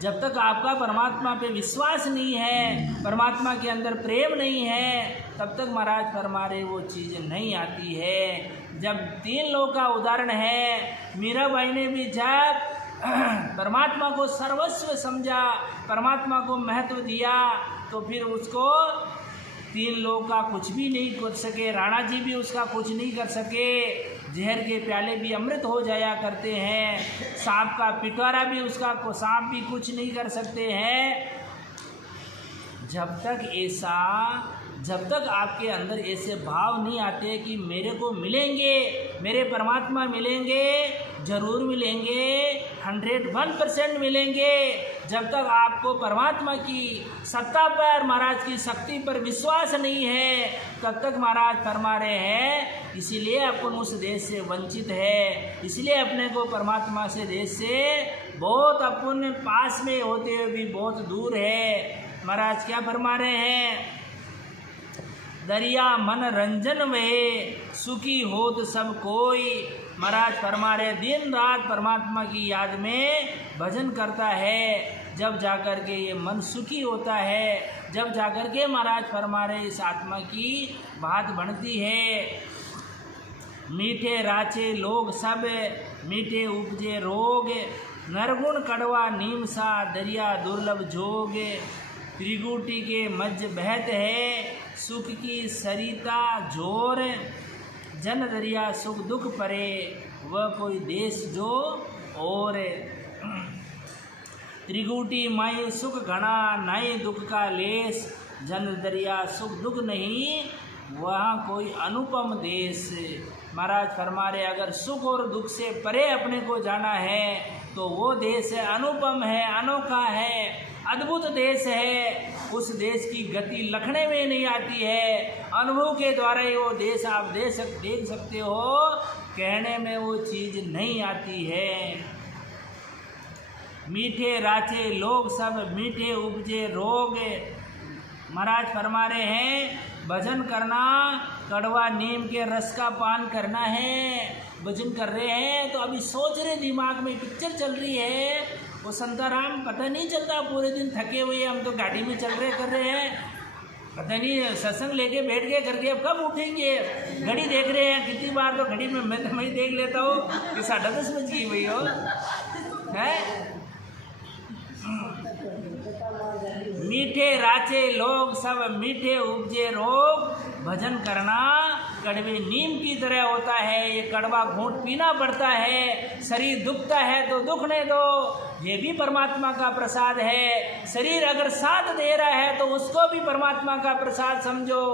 जब तक आपका परमात्मा पे विश्वास नहीं है, परमात्मा के अंदर प्रेम नहीं है, तब तक महाराज फरमा रहे वो चीज़ नहीं आती है। जब 3 लोगों का उदाहरण है, मीराबाई ने भी जब परमात्मा को सर्वस्व समझा, परमात्मा को महत्व दिया, तो फिर उसको 3 लोग का कुछ भी नहीं कर सके। राणा जी भी उसका कुछ नहीं कर सके। जहर के प्याले भी अमृत हो जाया करते हैं। सांप का पिटवारा भी उसका सांप भी कुछ नहीं कर सकते हैं। जब तक आपके अंदर ऐसे भाव नहीं आते कि मेरे को मिलेंगे, मेरे परमात्मा मिलेंगे, जरूर मिलेंगे, 101% मिलेंगे। जब तक आपको परमात्मा की सत्ता पर, महाराज की शक्ति पर विश्वास नहीं है, तब तक महाराज फरमा रहे हैं इसीलिए अपन उस देश से वंचित है, इसलिए अपने को परमात्मा से देश से बहुत अपन पास में होते हुए भी बहुत दूर है। महाराज क्या फरमा रहे हैं, दरिया मन रंजन में सुखी होत सब कोई। महाराज फरमा रहे दिन रात परमात्मा की याद में भजन करता है, जब जाकर के ये मन सुखी होता है, जब जाकर के महाराज फरमा रहे इस आत्मा की बात बनती है। मीठे राचे लोग सब मीठे उपजे रोग, नरगुण कड़वा नीम सा दरिया दुर्लभ जोग। त्रिगुटी के मध्य बहत है सुख की सरिता जोर, जन दरिया सुख दुख परे वह कोई देश जो और। त्रिगुटी माई सुख घना नाई दुख का लेस, जन दरिया सुख दुख नहीं वहाँ कोई अनुपम देश। महाराज फरमा रहे अगर सुख और दुख से परे अपने को जाना है तो वो देश है, अनुपम है, अनोखा है, अद्भुत देश है। उस देश की गति लखने में नहीं आती है, अनुभव के द्वारा ही वो देश आप देख सकते हो, कहने में वो चीज़ नहीं आती है। मीठे राचे लोग सब मीठे उपजे रोग। महाराज फरमा रहे हैं भजन करना, कड़वा नीम के रस का पान करना है। भजन कर रहे हैं तो अभी सोच रहे, दिमाग में पिक्चर चल रही है, वो संताराम पता नहीं चलता, पूरे दिन थके हुए हम तो गाड़ी में चल रहे कर रहे हैं, पता नहीं सत्संग लेके बैठ गए करके अब कब उठेंगे। घड़ी देख रहे हैं कितनी बार, तो घड़ी में मैं देख लेता हूँ कि 10:30 बज गई भई हो है। मीठे राचे लोग सब मीठे उपजे रोग, भजन करना कड़वे नीम की तरह होता है। ये कड़वा घूंट पीना पड़ता है। शरीर दुखता है तो दुखने दो, ये भी परमात्मा का प्रसाद है। शरीर अगर साथ दे रहा है तो उसको भी परमात्मा का प्रसाद समझो।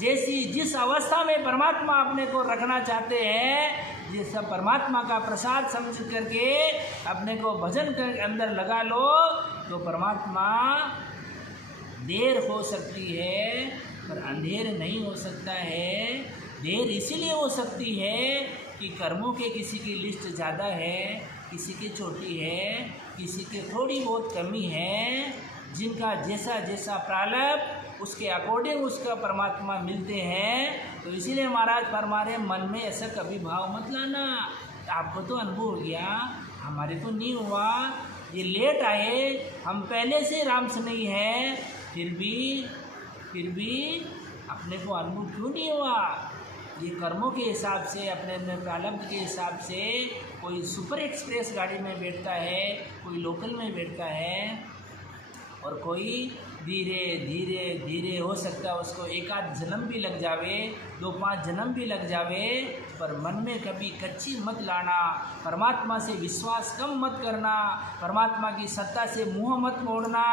जिस अवस्था में परमात्मा अपने को रखना चाहते हैं, ये सब परमात्मा का प्रसाद समझ करके अपने को भजन के अंदर लगा लो तो परमात्मा देर हो सकती है पर अंधेर नहीं हो सकता है। देर इसीलिए हो सकती है कि कर्मों के किसी की लिस्ट ज़्यादा है, किसी की छोटी है, किसी की थोड़ी बहुत कमी है। जिनका जैसा जैसा प्रारब्ध उसके अकॉर्डिंग उसका परमात्मा मिलते हैं। तो इसीलिए महाराज फरमा रहे मन में ऐसा कभी भाव मत लाना। आपको तो अनुभव हो गया, हमारे तो नहीं हुआ, ये लेट आए, हम पहले से राम से नहीं है, फिर भी अपने को अनुभव क्यों नहीं हुआ। ये कर्मों के हिसाब से, अपने अपने प्रारब्ध के हिसाब से कोई सुपर एक्सप्रेस गाड़ी में बैठता है, कोई लोकल में बैठता है और कोई धीरे धीरे धीरे हो सकता है उसको एक आध जन्म भी लग जावे, 2-5 जन्म भी लग जावे। पर मन में कभी कच्ची मत लाना, परमात्मा से विश्वास कम मत करना, परमात्मा की सत्ता से मुँह मत मोड़ना।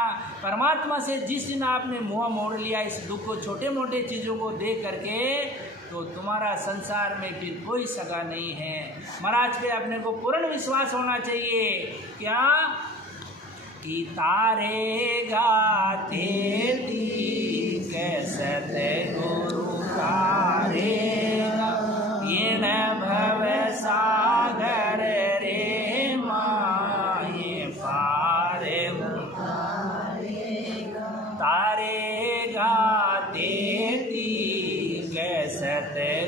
परमात्मा से जिस दिन आपने मुँह मोड़ लिया इस दुख को, छोटे मोटे चीज़ों को देख करके, तो तुम्हारा संसार में फिर कोई सगा नहीं है। महाराज पे अपने को पूर्ण विश्वास होना चाहिए। क्या कि तारेगा तेरी कैसे गुरु तारेगा, ये न भव सागर रे माये पारे तारेगा तेरी कैसे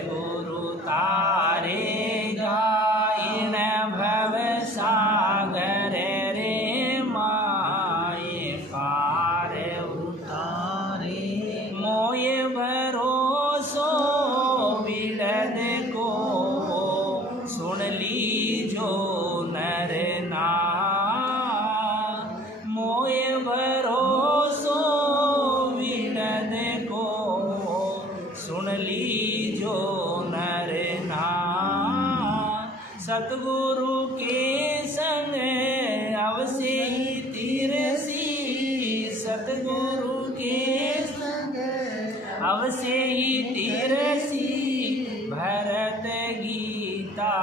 गुरु तारेगा, ये न भव सागर रे माये पारे उतारे। मोये भरोसो विड़न को सुन लीजो नर नार, मोये भरोसो विड़न को सुन लीजो नर नार। सतगुरु के संग अवश्य ही तिरसी, सतगुरु के संग अवश्य ही तिरसी, भरत गीता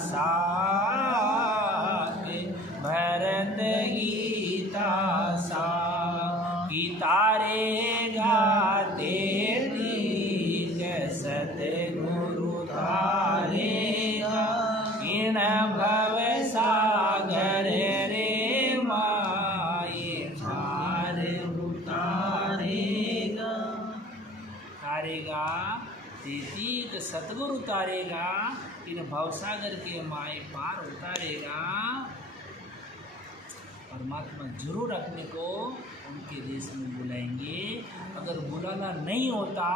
साथ, भरत गीता साथ। कि तारेगा तेरी सतगुरु तारेगा, इन भव सागर रे माये पार उतारेगा। तारेगा तेरी तो सतगुरु तारेगा, इन भवसागर के माए पार उतारेगा। परमात्मा जरूर अपने को उनके देश में बुलाएंगे। अगर बुलाना नहीं होता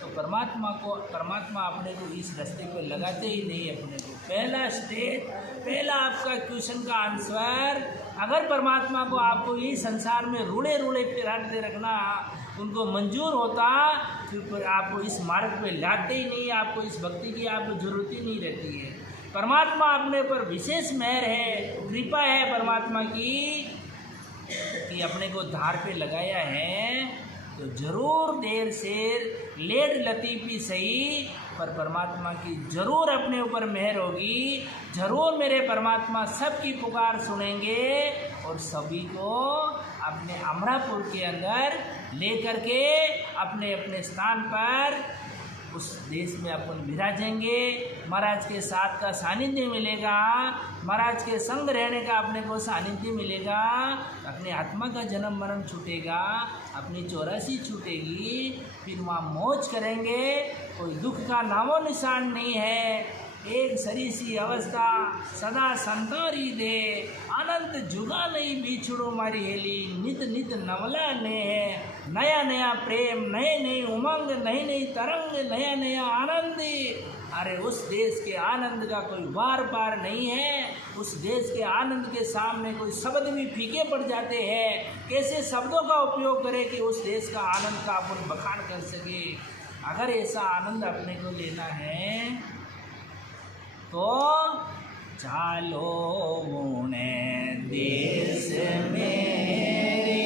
तो परमात्मा अपने को इस रास्ते पर लगाते ही नहीं। अपने को पहला स्टेज, पहला आपका क्वेश्चन का आंसर, अगर परमात्मा को आपको ये संसार में रूड़े रूड़े पिराते रखना उनको मंजूर होता, फिर आपको इस मार्ग पे लाते ही नहीं। आपको इस भक्ति की आपको जरूरत ही नहीं रहती है। परमात्मा अपने पर विशेष मेहर है, कृपा है परमात्मा की कि अपने को धार पे लगाया है। तो जरूर देर से लेट लतीफ़ी सही, पर परमात्मा की जरूर अपने ऊपर मेहर होगी। जरूर मेरे परमात्मा सबकी पुकार सुनेंगे और सभी को अपने अमरापुर के अंदर लेकर के अपने अपने स्थान पर उस देश में अपन विराजेंगे। महाराज के साथ का सानिध्य मिलेगा, महाराज के संग रहने का अपने को सानिध्य मिलेगा। अपने आत्मा का जन्म मरण छूटेगा, अपनी 84 छूटेगी, फिर वहाँ मौज करेंगे। कोई दुख का नामो निशान नहीं है। एक सरी सी अवस्था सदा संतारी दे, अनंत जुगा नहीं बिछड़ो मारी हेली, नित नित नवला ने है। नया नया प्रेम, नए नए उमंग, नई नई तरंग, नया नया आनंद। अरे उस देश के आनंद का कोई बार पार नहीं है। उस देश के आनंद के सामने कोई शब्द भी फीके पड़ जाते हैं। कैसे शब्दों का उपयोग करें कि उस देश का आनंद का अपन बखान कर सके। अगर ऐसा आनंद अपने को लेना है तो चालो मुने देश मेरे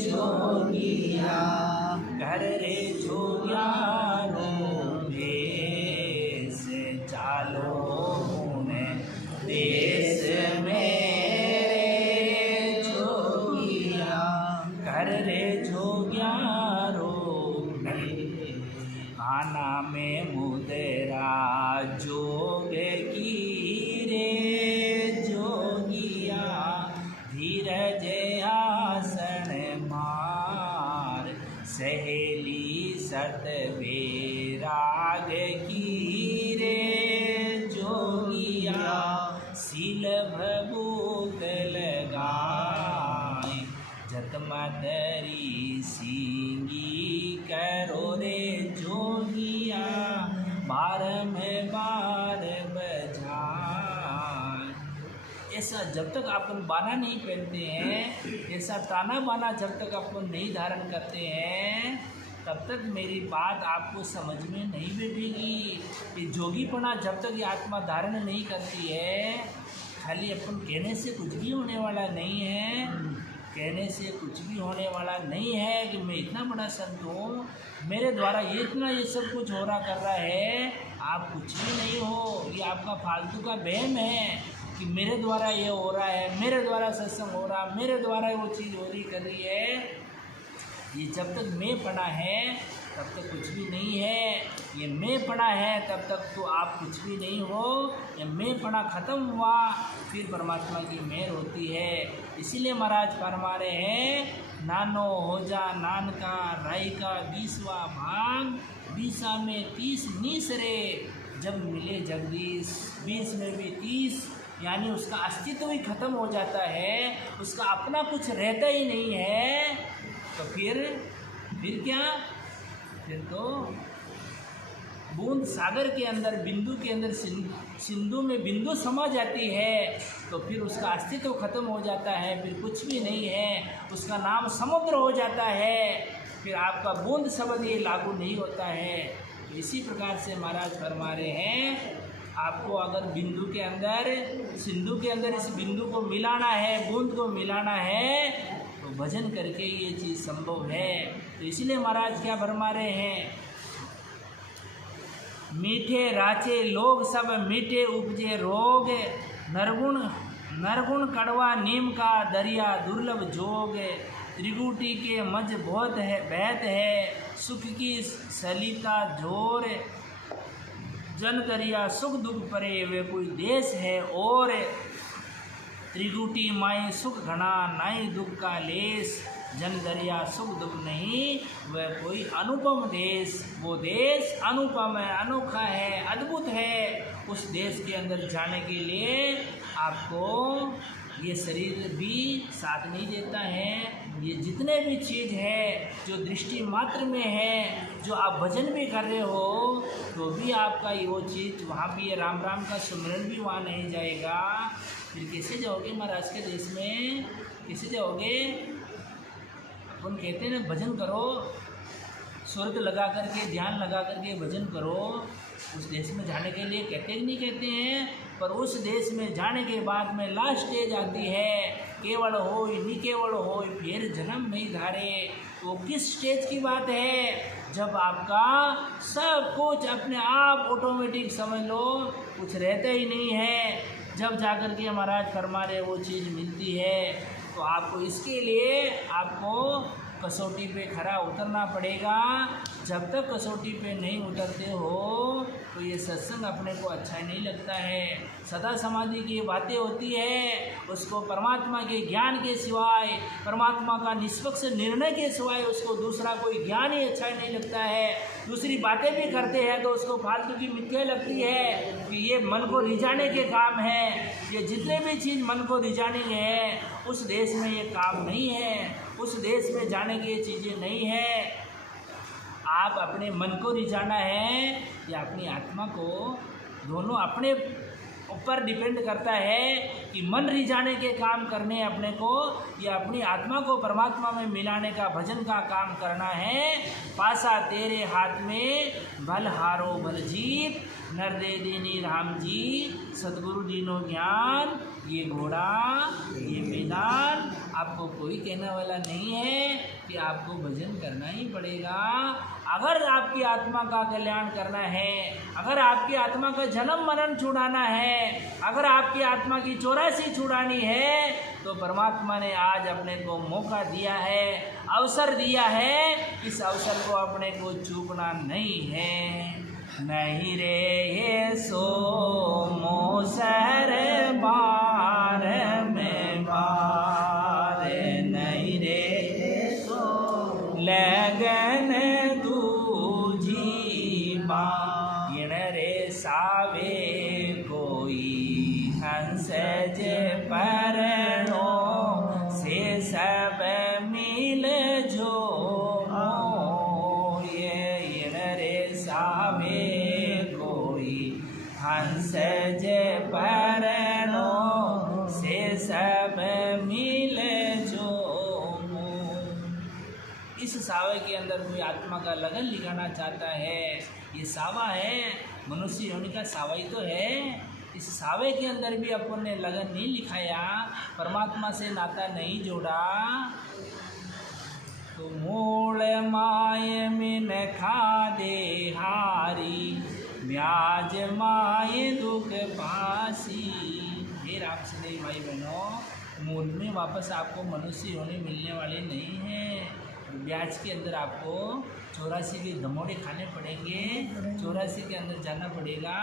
जोगिया, घर रे जोगिया भेष। चालो मुने देश मेरे जोगिया, घर रे जो धीरज आसन मार, सहेली सत बेराग की रे जोगिया, सील भभूत लगाए, जतमतरी सींगी करो रे जोगिया, बारंबार बजाए। ऐसा जब तक अपन बाना नहीं पहनते हैं, ऐसा ताना बाना जब तक अपन नहीं धारण करते हैं, तब तक मेरी बात आपको समझ में नहीं बैठेगी। ये जोगीपना जब तक ये आत्मा धारण नहीं करती है, खाली अपन कहने से कुछ भी होने वाला नहीं है, कहने से कुछ भी होने वाला नहीं है कि मैं इतना बड़ा संत हूँ, मेरे द्वारा ये सब कुछ हो रहा कर रहा है। आप कुछ भी नहीं हो, ये आपका फालतू का वहम है कि मेरे द्वारा ये हो रहा है, मेरे द्वारा सत्संग हो रहा, मेरे द्वारा वो चीज़ हो रही कर रही है। ये जब तक मैं पढ़ा है तब तक कुछ भी नहीं है, ये मैं पढ़ा है तब तक तो आप कुछ भी नहीं हो। ये मैं पढ़ा ख़त्म हुआ फिर परमात्मा की मेहर होती है। इसीलिए महाराज फरमा रहे हैं, नानो हो जा नानका राय का 20वां भाग, 20 में 30 नीसरे, जब मिले जगदीश 20 में भी 30, यानी उसका अस्तित्व ही खत्म हो जाता है, उसका अपना कुछ रहता ही नहीं है। तो फिर क्या, फिर तो बूंद सागर के अंदर, बिंदु के अंदर सिंधु में बिंदु समा जाती है, तो फिर उसका अस्तित्व खत्म हो जाता है, फिर कुछ भी नहीं है, उसका नाम समुद्र हो जाता है, फिर आपका बूंद शब्द ये लागू नहीं होता है। तो इसी प्रकार से महाराज फरमा रहे हैं, आपको अगर बिंदु के अंदर, सिंधु के अंदर इस बिंदु को मिलाना है, बूंद को मिलाना है, तो भजन करके ये चीज़ संभव है। तो इसलिए महाराज क्या फरमा रहे हैं, मीठे राचे लोग सब मीठे उपजे रोग, नरगुण कड़वा नीम का दरिया दुर्लभ जोग, त्रिगुटी के मज बहुत है बहत है, सुख की सलिता जोर, जन दरिया सुख दुख परे वे कोई देश है और, त्रिगुटी माई सुख घना नाई दुख का लेस, जन दरिया सुख दुख नहीं वह कोई अनुपम देश। वो देश अनुपम है, अनोखा है, अद्भुत है। उस देश के अंदर जाने के लिए आपको ये शरीर भी साथ नहीं देता है। ये जितने भी चीज़ है जो दृष्टि मात्र में है, जो आप भजन भी कर रहे हो, तो भी आपका ये वो चीज़ वहाँ भी ये राम राम का सुमिरन भी वहाँ नहीं जाएगा। फिर कैसे जाओगे महाराज के देश में, कैसे जाओगे? अपन कहते हैं ना भजन करो, स्वर्ग लगा करके, ध्यान लगा करके भजन करो। उस देश में जाने के लिए कहते नहीं कहते हैं, पर उस देश में जाने के बाद में लास्ट स्टेज आती है, केवल हो नहीं केवल हो फिर जन्म नहीं धारे। तो किस स्टेज की बात है? जब आपका सब कुछ अपने आप ऑटोमेटिक समझ लो, कुछ रहता ही नहीं है, जब जाकर के महाराज फरमा रहे वो चीज़ मिलती है। तो आपको इसके लिए आपको कसौटी पे खरा उतरना पड़ेगा। जब तक कसौटी पे नहीं उतरते हो तो ये सत्संग अपने को अच्छा नहीं लगता है। सदा समाधि की बातें होती है, उसको परमात्मा के ज्ञान के सिवाय, परमात्मा का निष्पक्ष निर्णय के सिवाय उसको दूसरा कोई ज्ञान ही अच्छा नहीं लगता है। दूसरी बातें भी करते हैं तो उसको फालतू की मिथ्या लगती है कि ये मन को रिझाने के काम है। ये जितने भी चीज़ मन को रिझाने के हैं उस देश में ये काम नहीं है, उस देश में जाने की ये चीज़ें नहीं है। आप अपने मन को रिझाना है या अपनी आत्मा को, दोनों अपने ऊपर डिपेंड करता है कि मन रिझाने के काम करने अपने को या अपनी आत्मा को परमात्मा में मिलाने का भजन का काम करना है। पासा तेरे हाथ में भल हारो भल जीत, नर दे दीनी राम जी, सतगुरु दीनो ज्ञान, ये घोड़ा ये मैदान। आपको कोई कहने वाला नहीं है कि आपको भजन करना ही पड़ेगा। अगर आपकी आत्मा का कल्याण करना है, अगर आपकी आत्मा का जन्म मरण छुड़ाना है, अगर आपकी आत्मा की 84 छुड़ानी है, तो परमात्मा ने आज अपने को मौका दिया है, अवसर दिया है। इस अवसर को अपने को चूकना नहीं है। नहीं रे ये सो मोसर बार में बार पे मिले जो इस सावे के अंदर कोई आत्मा का लगन लिखाना चाहता है, ये सावा है, मनुष्य योनि का सावा ही तो है। इस सावे के अंदर भी अपन ने लगन नहीं लिखाया, परमात्मा से नाता नहीं जोड़ा, तो मूल माय में न खा दे हारी, ब्याज माए दुख पासी। हे राम स्नेही भाई बहनों, मूल में वापस आपको मनुष्य होने मिलने वाले नहीं है। ब्याज के अंदर आपको 84 के धमोड़े खाने पड़ेंगे, 84 के अंदर जाना पड़ेगा।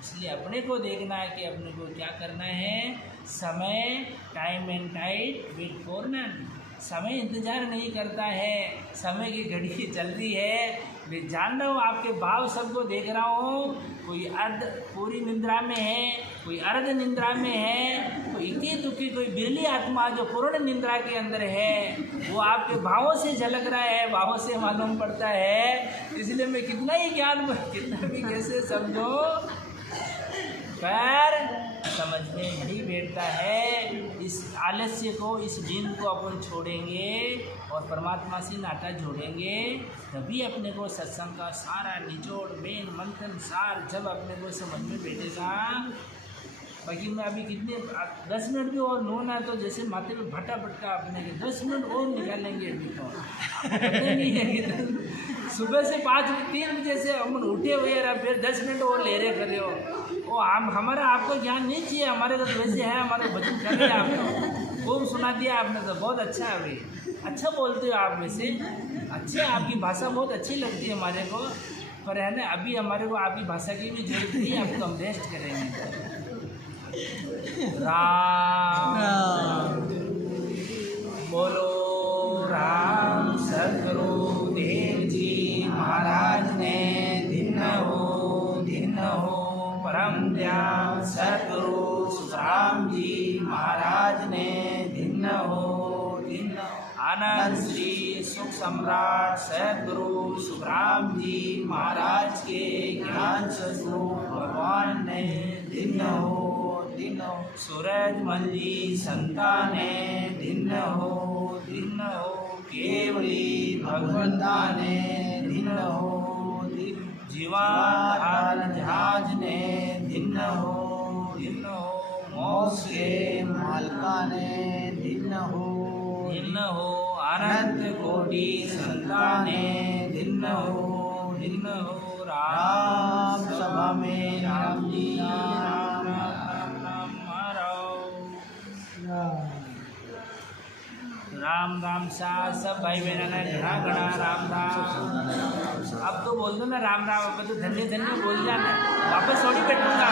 इसलिए अपने को देखना है कि अपने को क्या करना है। समय, time and tide wait for none. समय इंतज़ार नहीं करता है, समय की घड़ी चल रही है। मैं जान रहा हूँ आपके भाव सबको देख रहा हूँ, कोई अर्ध पूरी निंद्रा में है, कोई अर्ध निंद्रा में है, कोई इक्की दुखी, कोई बिरली आत्मा जो पूर्ण निंद्रा के अंदर है, वो आपके भावों से झलक रहा है, भावों से मालूम पड़ता है। इसलिए मैं कितना ही ज्ञान कितना भी कैसे समझो, पर समझ में नहीं बैठता है। इस आलस्य को, इस दिन को अपन छोड़ेंगे और परमात्मा से नाता जोड़ेंगे, तभी अपने को सत्संग का सारा निचोड़, मेन मंथन सार जब अपने को समझ में बैठेगा। बाकी मैं अभी कितने 10 मिनट भी और नो ना, तो जैसे माथे पे भट्टा पटका अपने के 10 मिनट और निकालेंगे। अभी तो पता नहीं है कि सुबह से 3 बजे से हम उठे हुए हैं, फिर 10 मिनट और ले रहे कर रहे हो। वो हमारा आपको ज्ञान नहीं चाहिए, हमारे तो वैसे है, हमारे भजन कर रहे हैं। आपको खूब सुना दिया आपने, तो बहुत अच्छा है। अभी अच्छा बोलते हो आप, वैसे अच्छे, आपकी भाषा बहुत अच्छी लगती है हमारे को, पर है ना अभी हमारे को आपकी भाषा की भी जरूरत नहीं है। अब तो हम रेस्ट करेंगे। राम बोलो, राम सद्गुरुदेव जी महाराज ने धन्य हो परम दयाल सद्गुरु सुखराम जी महाराज ने धन्य हो। आनंद श्री सुख सम्राट सद्गुरु सुखराम जी महाराज के ज्ञान स्वरूप भगवान ने धन्य हो। सूरज मंजी संताने धन्य हो। केवली भगवंता ने धन्य हो। जीवाधार जहाज ने धन्य हो। मोक्ष के मालका ने धन्य हो। अनंत कोटि संताने धन्य हो। राम सभा में राम जी राम राम राम राम राम सा सब भाई बहन घना घना राम राम। अब तो बोल दो ना राम राम, अब तो धन्य धन्य बोल जाना, वापस थोड़ी बैठूंगा।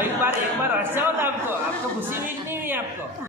एक बार अच्छा हो ना आपको खुशी भी नहीं हुई आपको।